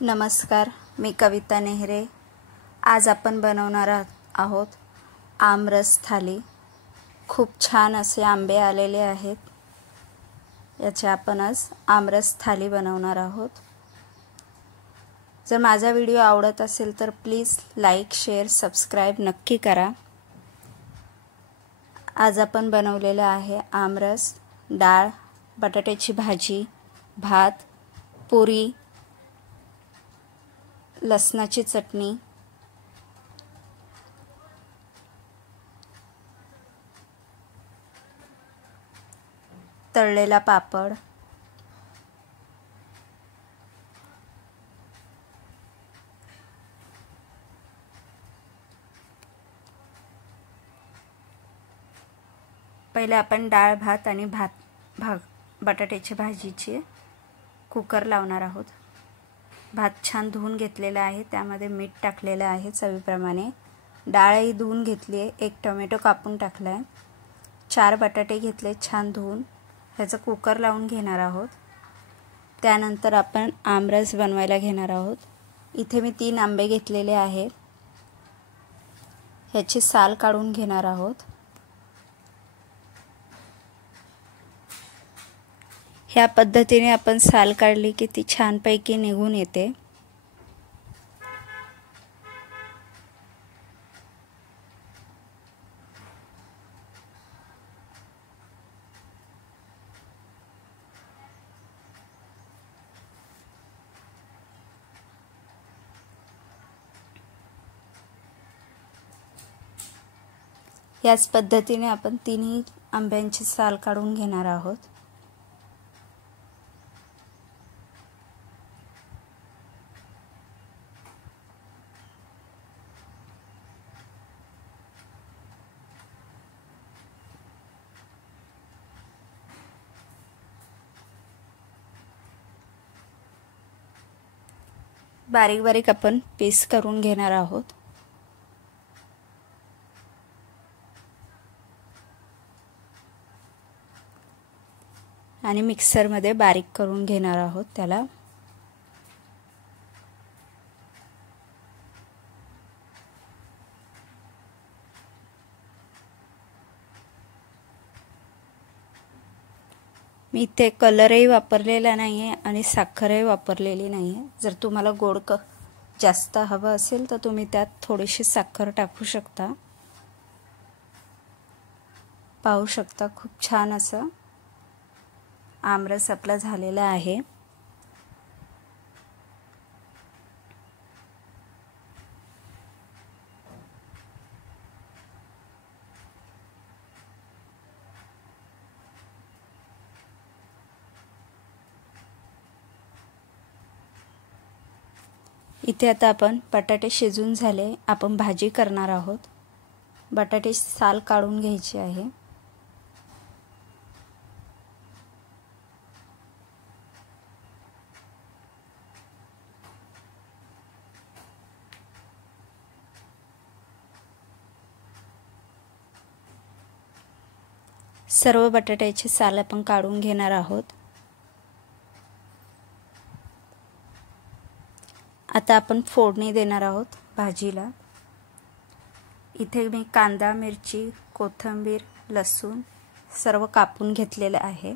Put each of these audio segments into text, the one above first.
नमस्कार, मी कविता नेहरे। आज आपण बनवणार आहोत आमरस थाली। खूप छान असे आंबे आलेले आहेत, याचे आपण आज आमरस थाली बनवणार आहोत। जर माझा व्हिडिओ आवडत असेल तर प्लीज लाईक, शेअर, सबस्क्राईब नक्की करा। आज आपण बनवलेले आहे आमरस, डाळ, बटाट्याची भाजी, भात, पुरी, लसणाची चटणी, तळलेला पापड, पहिले आपण डाळ, भात आणि बटाट्याची भाजीची कुकर लावणार आहोत। भात छान धुवून घेतलेला आहे, त्यामध्ये मीठ टाकलेलं आहे चवीप्रमाणे। डाळही धुवून घेतली आहे, एक टोमॅटो कापून टाकला आहे, 4 बटाटे घेतले छान धुवून, ह्याचं कुकर लावून घेणार आहोत। त्यानंतर आपण आमरस बनवायला घेणार आहोत। इथे मी 3 आंबे घेतलेले आहेत, ह्याची साल काढून घेणार आहोत। ह्या पद्धतीने आपण साल काढली की ती छानपैकी निघून येते। याच पद्धतीने आपण तिन्ही आंब्यांची साल काढून घेणार आहोत। बारीक बारीक आपण पीस करून घेणार आहोत। आणि मिक्सरमध्ये बारीक करून घेणार आहोत त्याला। मी इथे कलरही वापरलेला नाही आहे आणि साखरही वापरलेली नाही आहे। जर तुम्हाला गोड जास्त हवं असेल तर तुम्ही त्यात थोडीशी साखर टाकू शकता। पाहू शकता खूप छान असं आमरस आपला झालेला आहे। इथे आता आपण बटाटे शिजून झाले, आपण भाजी करणार आहोत। बटाट्याची साल काढून घ्यायची आहे। सर्व बटाट्याची साल आपण काढून घेणार आहोत। आता आपण फोडणी देणार आहोत भाजीला। इथे मी कांदा, मिरची, कोथिंबीर, लसूण सर्व कापून घेतलेले आहे।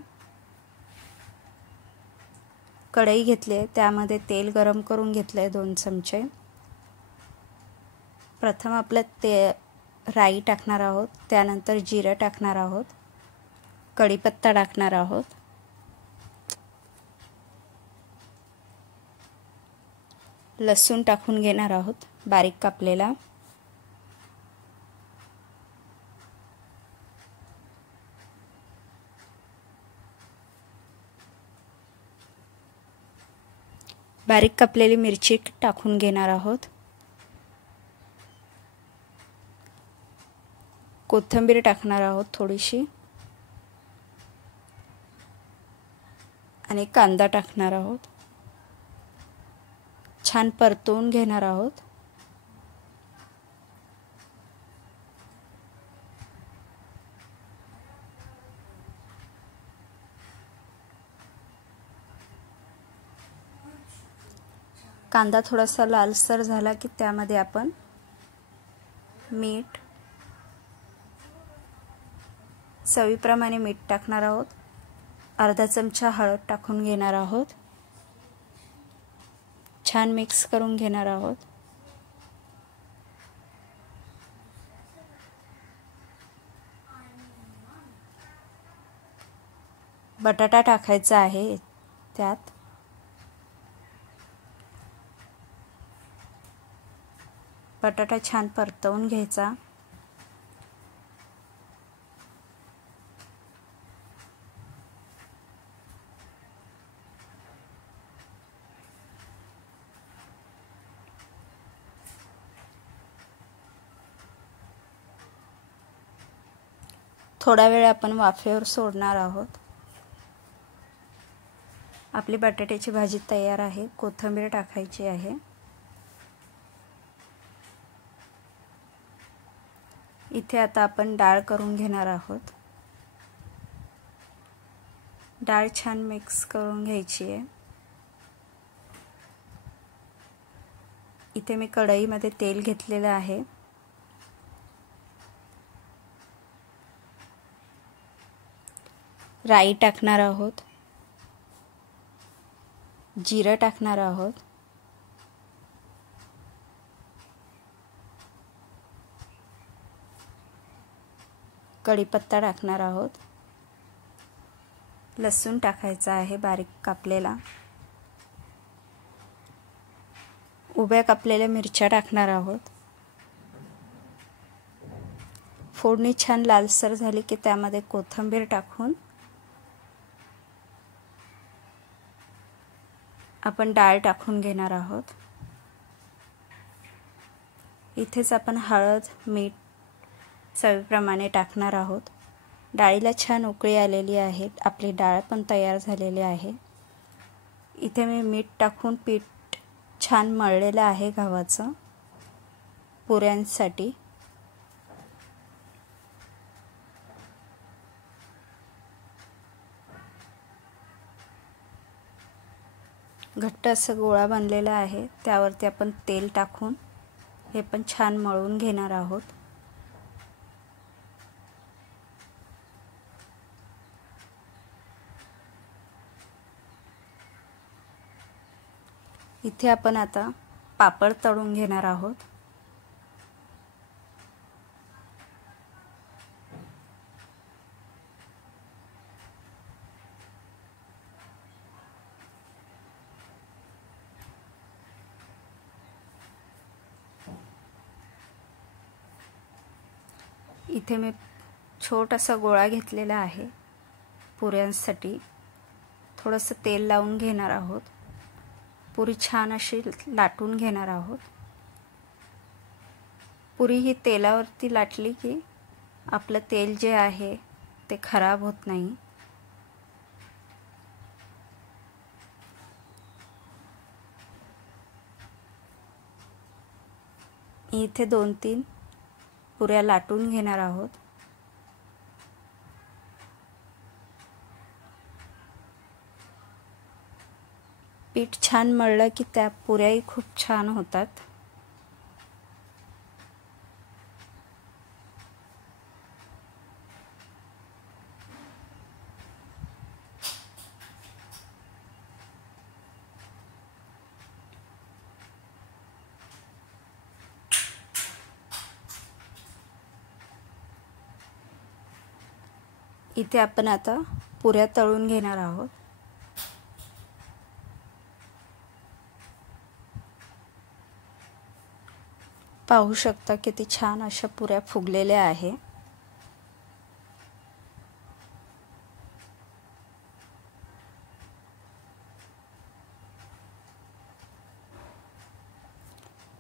कढई घेतली, त्यामध्ये तेल गरम करून घेतले 2 चमचे। प्रथम आपलं राई टाकणार आहोत, त्यानंतर जिरं टाकणार आहोत, कढीपत्ता टाकणार आहोत, लसूण टाकून घेणार आहोत बारीक कापलेला, बारीक कापलेली मिरची टाकून घेणार आहोत, कोथिंबीर टाकणार आहोत थोडीशी आणि कांदा टाकणार आहोत। छान परतवून घेणार आहोत। कांदा थोडासा लालसर झाला की त्यामध्ये आपण मीठ, चवीप्रमाणे मीठ टाकणार आहोत. अर्धा चमचा हळद टाकून घेणार आहोत. छान मिक्स करून घेणार आहोत. बटाटा टाकायचा आहे त्यात. बटाटा छान परतवून घ्यायचा. थोडा वेळ आपण वाफेवर सोडणार आहोत. आपली बटाट्याची भाजी तयार आहे. कोथिंबीर टाकायची आहे. इथे आता आपण डाळ करून घेणार आहोत. डाळ छान मिक्स करून घ्यायची आहे. इथे मी कढईमध्ये तेल घेतलेलं आहे. राई टाकणार आहोत. जिरं टाकणार आहोत. कढीपत्ता टाकणार आहोत. लसूण टाकायचा आहे बारीक कापलेला. उभ्या कापलेल्या मिरच्या टाकणार आहोत. फोडणी छान लालसर झाली की त्यामध्ये कोथिंबीर टाकून आपण डाळ टाकून घेणार आहोत. इथेच आपण हळद, मीठ चवीप्रमाणे टाकणार आहोत. डाळीला छान उकळी आलेली आहे. आपली डाळ पण तयार झालेली आहे. इथे मी मीठ टाकून पीठ छान मळलेलं आहे गव्हाचं पुऱ्यांसाठी. घट्ट असं गोळा बनलेला आहे. त्यावरती आपण तेल टाकून हे पण छान मळून घेणार आहोत. इथे आपण आता पापड तळून घेणार आहोत. इथे मी छोटासा गोळा घेतलेला आहे पुऱ्यांसाठी. थोडंसं तेल लावून घेणार आहोत. पुरी छान अशी लाटून घेणार आहोत. पुरी ही तेलावरती लाटली की आपलं तेल जे आहे ते खराब होत नाही. इथे 2-3 पुऱ्या लाटून घेणार आहोत. पीठ छान मळलं की त्या पुऱ्याही खूप छान होतात. इथे आपण आता पुऱ्या तळून घेणार आहोत. पाहू शकता किती छान अशा पुऱ्या फुगलेल्या आहे.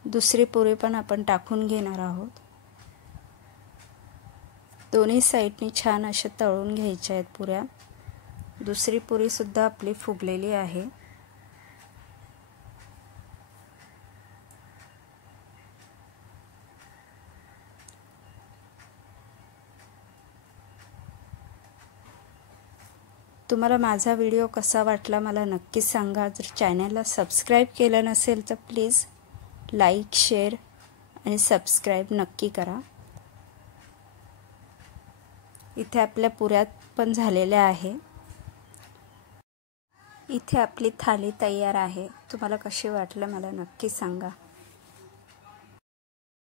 दुसरी पुरी पण आपण टाकून घेणार आहोत. दोन्ही साईडनी छान अशा तळून घ्यायच्या आहेत पुऱ्या. दुसरी पुरी सुद्धा आपली फुगलेली आहे. तुम्हाला माझा व्हिडिओ कसा वाटला मला नक्की सांगा. जर चॅनलला सबस्क्राईब केलं नसेल तर प्लीज लाईक, शेअर आणि सबस्क्राईब नक्की करा. इथे आपल्या पुऱ्या पण झालेल्या आहे. इथे आपली थाली तयार आहे. तुम्हाला कशी वाटलं मला नक्की सांगा.